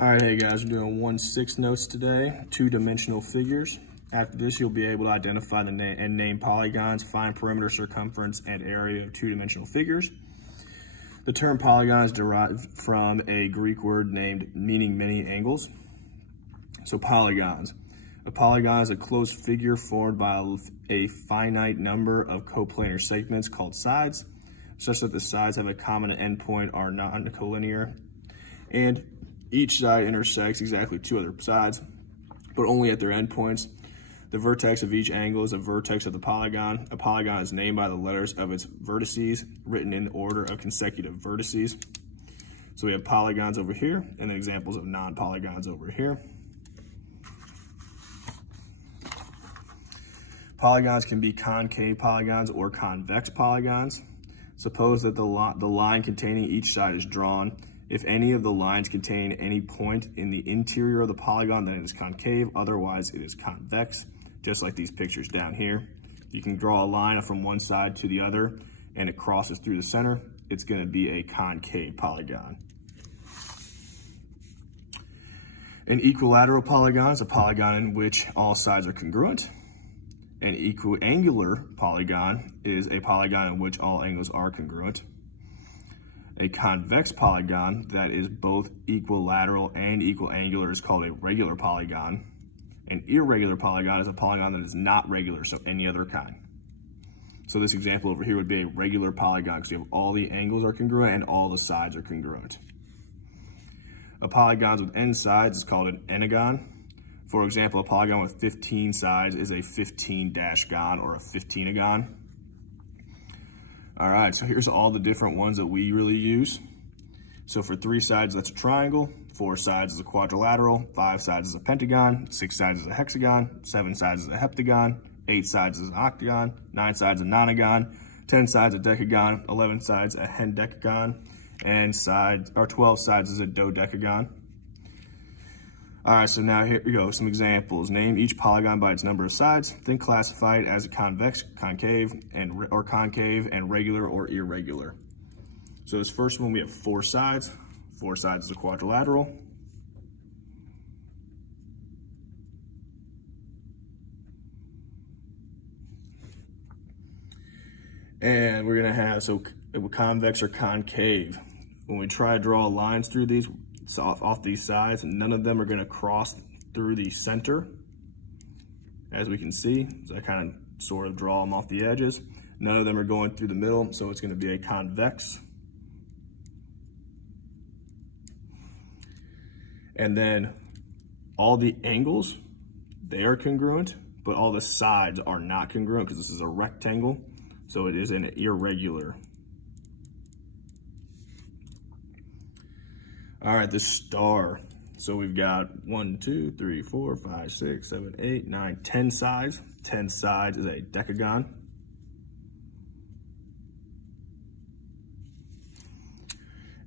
All right, hey guys, we're doing 1/6 notes today, two-dimensional figures. After this, you'll be able to identify and name polygons, find perimeter, circumference, and area of two-dimensional figures. The term polygon is derived from a Greek word meaning many angles. So polygons. A polygon is a closed figure formed by a finite number of coplanar segments called sides, such that the sides have a common endpoint, are non-collinear, and each side intersects exactly two other sides, but only at their endpoints. The vertex of each angle is a vertex of the polygon. A polygon is named by the letters of its vertices, written in order of consecutive vertices. So we have polygons over here, and then examples of non-polygons over here. Polygons can be concave polygons or convex polygons. Suppose that the line containing each side is drawn. If any of the lines contain any point in the interior of the polygon, then it is concave, otherwise it is convex, just like these pictures down here. You can draw a line from one side to the other and it crosses through the center. It's going to be a concave polygon. An equilateral polygon is a polygon in which all sides are congruent. An equiangular polygon is a polygon in which all angles are congruent. A convex polygon that is both equilateral and equiangular is called a regular polygon. An irregular polygon is a polygon that is not regular, so any other kind. So this example over here would be a regular polygon because you have all the angles are congruent and all the sides are congruent. A polygon with n sides is called an entagon. For example, a polygon with 15 sides is a 15-gon or a 15agon. All right, so here's all the different ones that we really use. So for 3 sides, that's a triangle. 4 sides is a quadrilateral. 5 sides is a pentagon. 6 sides is a hexagon. 7 sides is a heptagon. 8 sides is an octagon. 9 sides a nonagon. 10 sides a decagon. 11 sides a hendecagon. And 12 sides is a dodecagon. All right, so now here we go, some examples. Name each polygon by its number of sides, then classify it as a convex, concave, or concave, and regular or irregular. So this first one, we have 4 sides. 4 sides is a quadrilateral. And we're gonna have, so convex or concave. When we try to draw lines through these, off these sides, none of them are going to cross through the center, as we can see. So I kind of sort of draw them off the edges. None of them are going through the middle, so it's going to be a convex. And then all the angles, they are congruent, but all the sides are not congruent because this is a rectangle, so it is an irregular. All right, the star. So we've got 1, 2, 3, 4, 5, 6, 7, 8, 9, 10 sides. 10 sides is a decagon.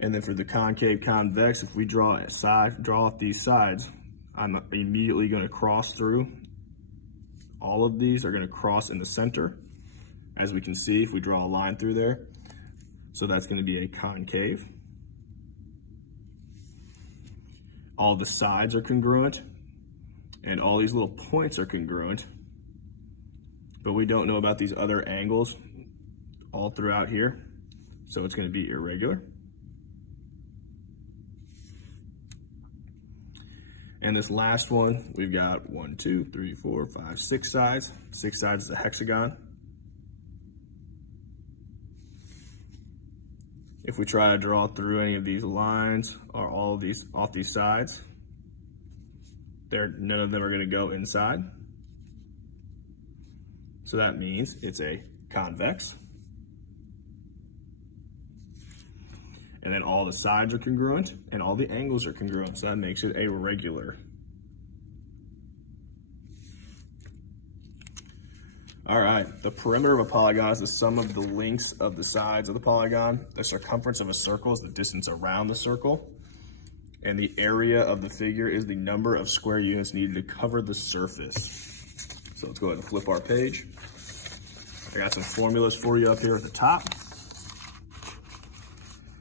And then for the concave convex, if we draw off these sides, I'm immediately going to cross through. All of these are going to cross in the center, as we can see if we draw a line through there. So that's going to be a concave. All the sides are congruent, and all these little points are congruent, but we don't know about these other angles all throughout here, so it's going to be irregular. And this last one, we've got 1, 2, 3, 4, 5, 6 sides. 6 sides is a hexagon. If we try to draw through any of these lines or all of these off these sides, none of them are going to go inside. So that means it's a convex. And then all the sides are congruent and all the angles are congruent. So that makes it a regular. All right, the perimeter of a polygon is the sum of the lengths of the sides of the polygon. The circumference of a circle is the distance around the circle. And the area of the figure is the number of square units needed to cover the surface. So let's go ahead and flip our page. I got some formulas for you up here at the top.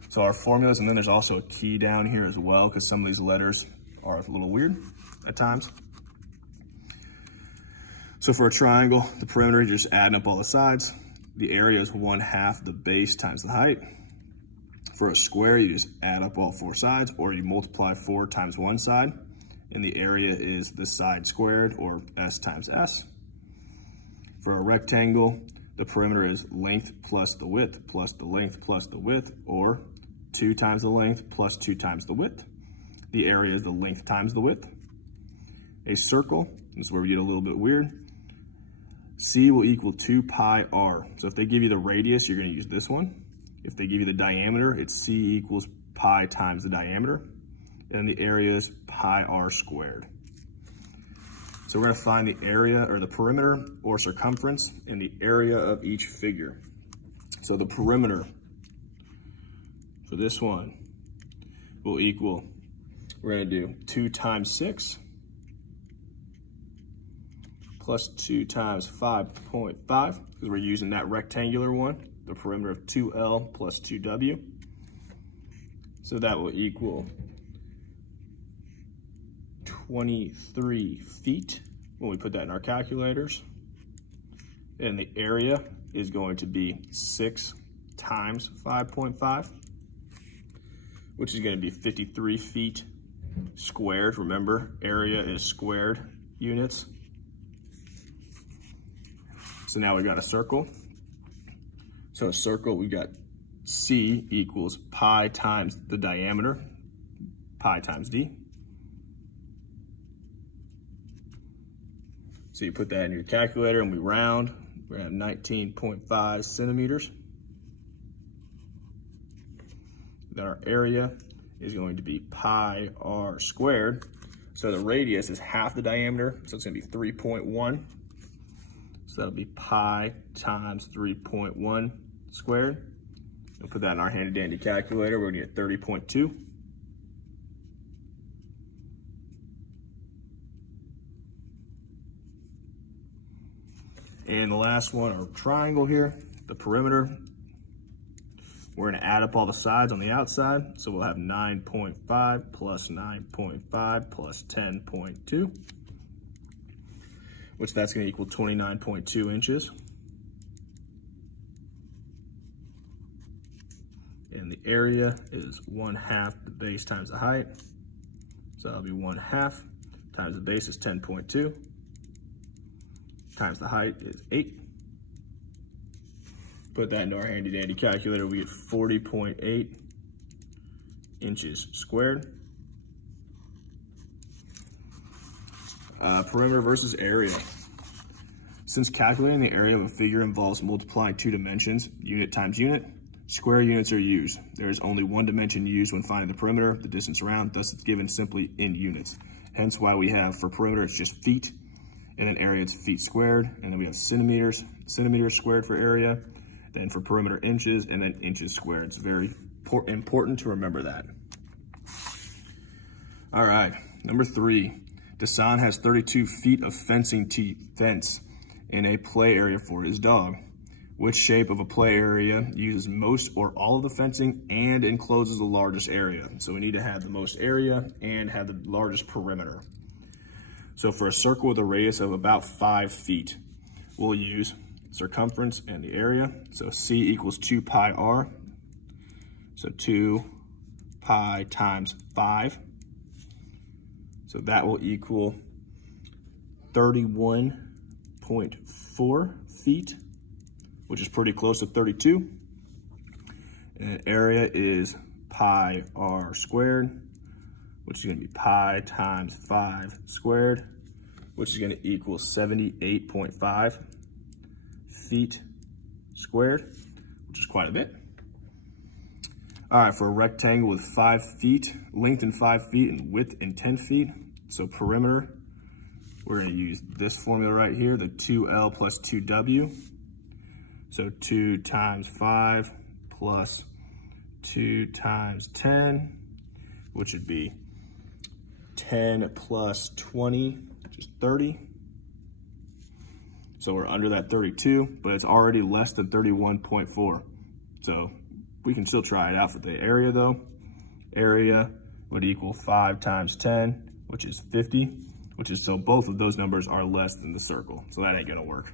So our formulas, and then there's also a key down here as well, because some of these letters are a little weird at times. So for a triangle, the perimeter, you're just adding up all the sides. The area is 1/2 the base times the height. For a square, you just add up all 4 sides, or you multiply 4 times one side, and the area is the side squared, or S times S. For a rectangle, the perimeter is length plus the width plus the length plus the width, or 2 times the length plus 2 times the width. The area is the length times the width. A circle, this is where we get a little bit weird. C will equal 2 pi r. So if they give you the radius, you're going to use this one. If they give you the diameter, it's C equals pi times the diameter. And the area is pi r squared. So we're going to find the area, or the perimeter or circumference, and the area of each figure. So the perimeter for this one will equal, we're going to do 2 times 6 plus 2 times 5.5, because we're using that rectangular one, the perimeter of 2L plus 2W. So that will equal 23 feet when we put that in our calculators. And the area is going to be 6 times 5.5, which is going to be 53 feet squared. Remember, area is squared units. So now we've got a circle. So a circle, we've got C equals pi times the diameter, pi times D. So you put that in your calculator and we round. We're at 19.5 centimeters. Then our area is going to be pi r squared. So the radius is half the diameter, so it's going to be 3.1. So that'll be pi times 3.1 squared. We'll put that in our handy dandy calculator. We're going to get 30.2. And the last one, our triangle here, the perimeter. We're going to add up all the sides on the outside. So we'll have 9.5 plus 9.5 plus 10.2, which that's going to equal 29.2 inches. And the area is 1/2 the base times the height. So that'll be 1/2 times the base is 10.2 times the height is 8. Put that into our handy dandy calculator, we get 40.8 inches squared. Perimeter versus area. Since calculating the area of a figure involves multiplying 2 dimensions, unit times unit, square units are used. There is only 1 dimension used when finding the perimeter, the distance around, thus it's given simply in units. Hence why we have, for perimeter, it's just feet, and then area, it's feet squared, and then we have centimeters squared for area, then for perimeter inches, and then inches squared. It's very important to remember that. All right, number 3. Dasan has 32 feet of fencing fence in a play area for his dog. Which shape of a play area uses most or all of the fencing and encloses the largest area? So we need to have the most area and have the largest perimeter. So for a circle with a radius of about 5 feet, we'll use circumference and the area. So C equals 2 pi r. So 2 pi times 5. So that will equal 31.4 feet, which is pretty close to 32. And area is pi r squared, which is going to be pi times 5 squared, which is going to equal 78.5 feet squared, which is quite a bit. All right, for a rectangle with 5 feet, length in 5 feet and width in 10 feet, so perimeter, we're going to use this formula right here, the 2L plus 2W. So 2 times 5 plus 2 times 10, which would be 10 plus 20, which is 30. So we're under that 32, but it's already less than 31.4. So we can still try it out for the area though. Area would equal 5 times 10, which is 50, which is, so both of those numbers are less than the circle. So that ain't gonna work.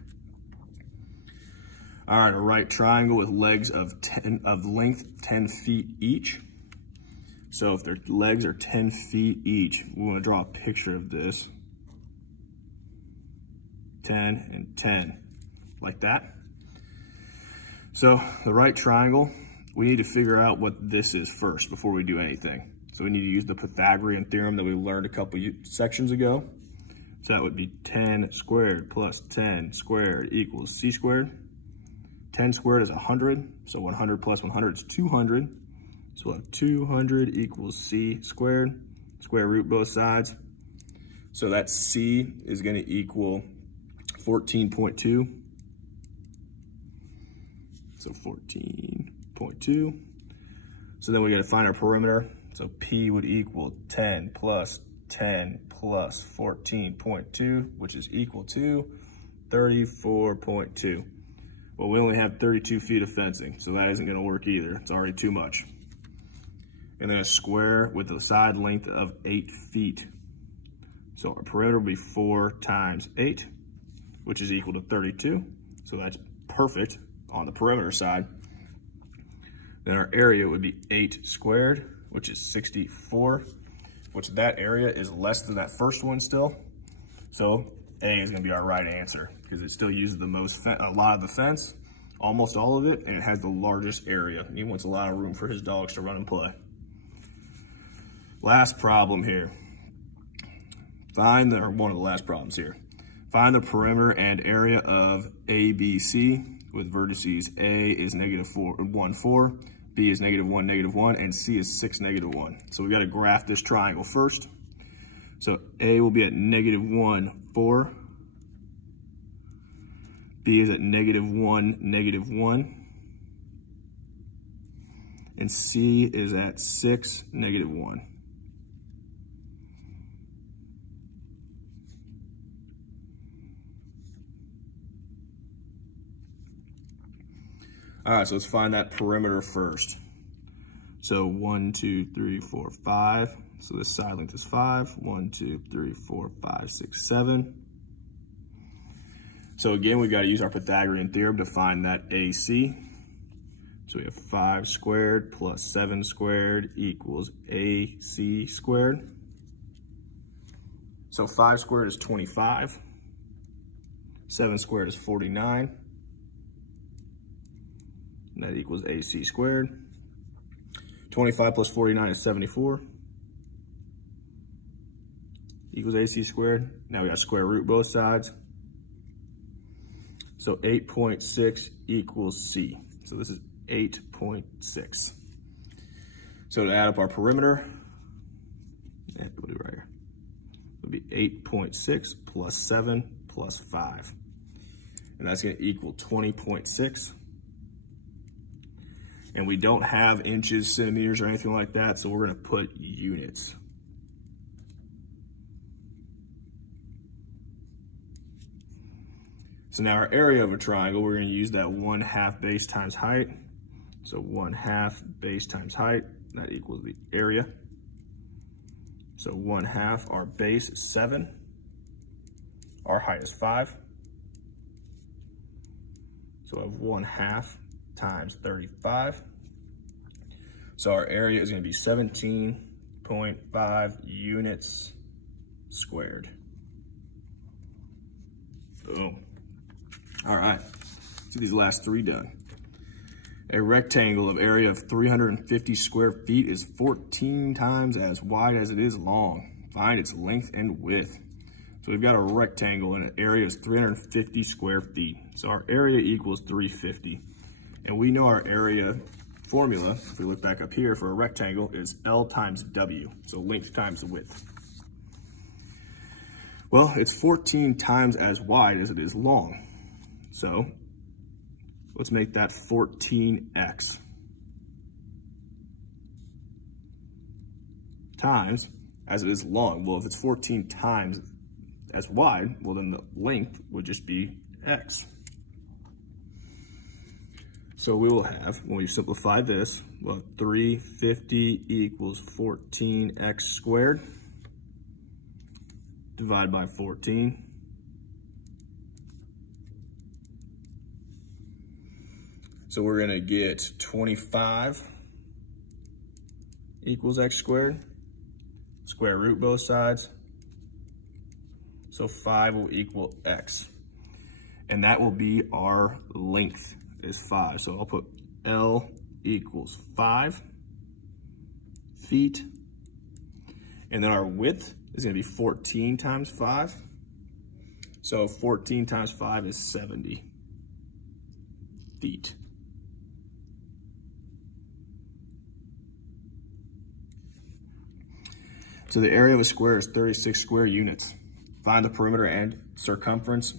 All right, a right triangle with legs of length 10 feet each. So if their legs are 10 feet each, we want to draw a picture of this. 10 and 10, like that. So the right triangle, we need to figure out what this is first before we do anything. So we need to use the Pythagorean theorem that we learned a couple sections ago. So that would be 10 squared plus 10 squared equals c squared. 10 squared is 100, so 100 plus 100 is 200. So we'll have 200 equals c squared, square root both sides. So that c is gonna equal 14.2. So 14.2. So then we gotta find our perimeter. So P would equal 10 plus 10 plus 14.2, which is equal to 34.2. Well, we only have 32 feet of fencing, so that isn't gonna work either. It's already too much. And then a square with a side length of 8 feet. So our perimeter will be 4 times 8, which is equal to 32. So that's perfect on the perimeter side. Then our area would be 8 squared, which is 64, which that area is less than that first one still. So A is gonna be our right answer because it still uses the most, a lot of the fence, almost all of it, and it has the largest area. And he wants a lot of room for his dogs to run and play. Last problem here. One of the last problems here. Find the perimeter and area of ABC with vertices A is -1, 4, B is -1, -1, and C is 6, -1. So we got to graph this triangle first. So A will be at -1, 4. B is at -1, -1. And C is at 6, -1. All right, so let's find that perimeter first. So 1, 2, 3, 4, 5. So this side length is 5. 1, 2, 3, 4, 5, 6, 7. So again, we've got to use our Pythagorean theorem to find that AC. So we have 5 squared plus 7 squared equals AC squared. So 5 squared is 25. 7 squared is 49. And that equals AC squared. 25 plus 49 is 74. Equals AC squared. Now we got square root both sides. So 8.6 equals C. So this is 8.6. So to add up our perimeter, we'll do right here. It'll be 8.6 plus 7 plus 5. And that's going to equal 20.6. And we don't have inches, centimeters, or anything like that, so we're gonna put units. So now our area of a triangle, we're gonna use that 1/2 base times height. So 1/2 base times height, that equals the area. So 1/2, our base is 7. Our height is 5. So I have 1/2 times 35. So our area is going to be 17.5 units squared. Boom. All right, let's do these last 3 done. A rectangle of area of 350 square feet is 14 times as wide as it is long. Find its length and width. So we've got a rectangle and an area is 350 square feet. So our area equals 350. And we know our area formula, if we look back up here for a rectangle, is L times W, so length times width. Well, it's 14 times as wide as it is long. So let's make that 14x times as it is long. Well, if it's 14 times as wide, well then the length would just be x. So we will have, when we simplify this, well, 350 equals 14x squared. divide by 14. So we're gonna get 25 equals x squared. Square root both sides. So 5 will equal x. And that will be our length is 5. So I'll put L equals 5 feet. And then our width is gonna be 14 times 5. So 14 times 5 is 70 feet. So the area of a square is 36 square units. Find the perimeter and circumference.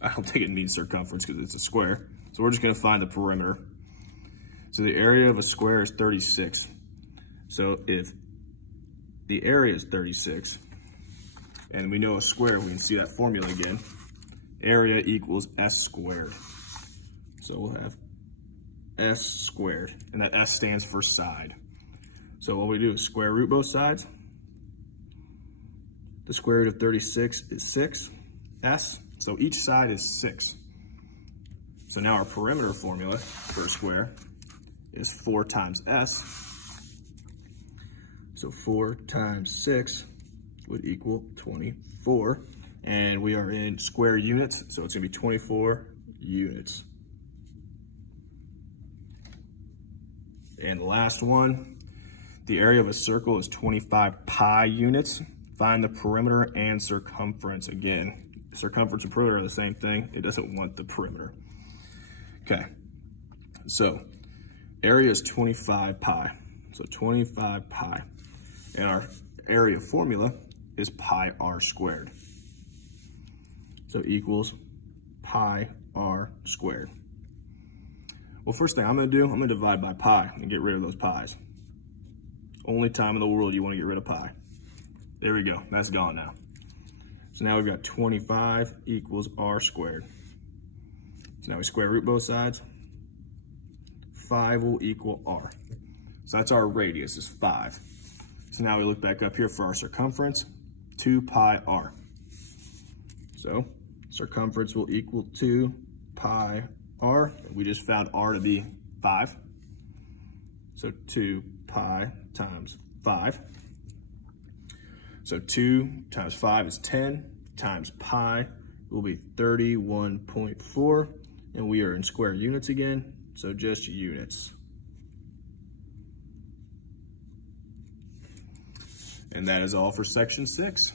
I don't think it means circumference because it's a square. So we're just gonna find the perimeter. So the area of a square is 36. So if the area is 36, and we know a square, we can see that formula again. Area equals S squared. So we'll have S squared, and that S stands for side. So what we do is square root both sides. The square root of 36 is 6, S, so each side is 6. So now our perimeter formula for a square is 4 times S. So 4 times 6 would equal 24. And we are in square units, so it's gonna be 24 units. And the last one, the area of a circle is 25 pi units. Find the perimeter and circumference. Again, circumference and perimeter are the same thing. It doesn't want the perimeter. Okay, so area is 25 pi. So 25 pi. And our area formula is pi r squared. So equals pi r squared. Well, first thing I'm gonna do, I'm gonna divide by pi and get rid of those pi's. Only time in the world you wanna get rid of pi. There we go, that's gone now. So now we've got 25 equals r squared. So now we square root both sides. 5 will equal r. So that's our radius is 5. So now we look back up here for our circumference, 2 pi r. So circumference will equal 2 pi r. We just found r to be 5. So 2 pi times 5. So 2 times 5 is 10, times pi will be 31.4, and we are in square units again, so just units. And that is all for section 6.